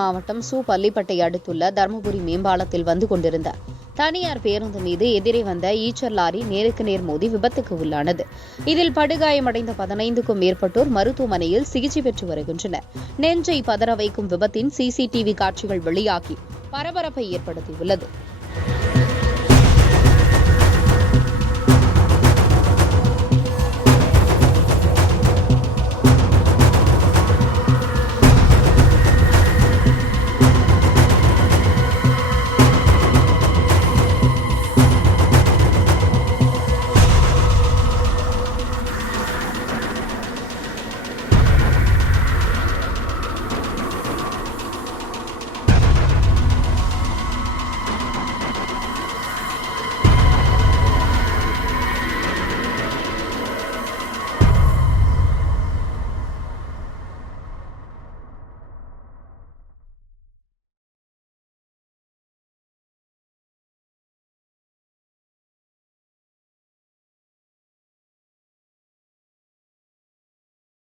மாவட்டம் பள்ளிப்பட்டை அடுத்துள்ள தருமபுரி மேம்பாலத்தில் வந்து கொண்டிருந்த தனியார் பேருந்து மீது எதிரே வந்த ஈச்சர் லாரி நேருக்கு நேர் மோதி விபத்துக்கு உள்ளானது. இதில் படுகாயமடைந்த 15க்கும் மேற்பட்டோர் மருத்துவமனையில் சிகிச்சை பெற்று வருகின்றனர். நெஞ்சை பதற வைக்கும் விபத்தின் சிசிடிவி காட்சிகள் வெளியாகி பரபரப்பை ஏற்படுத்தியுள்ளது.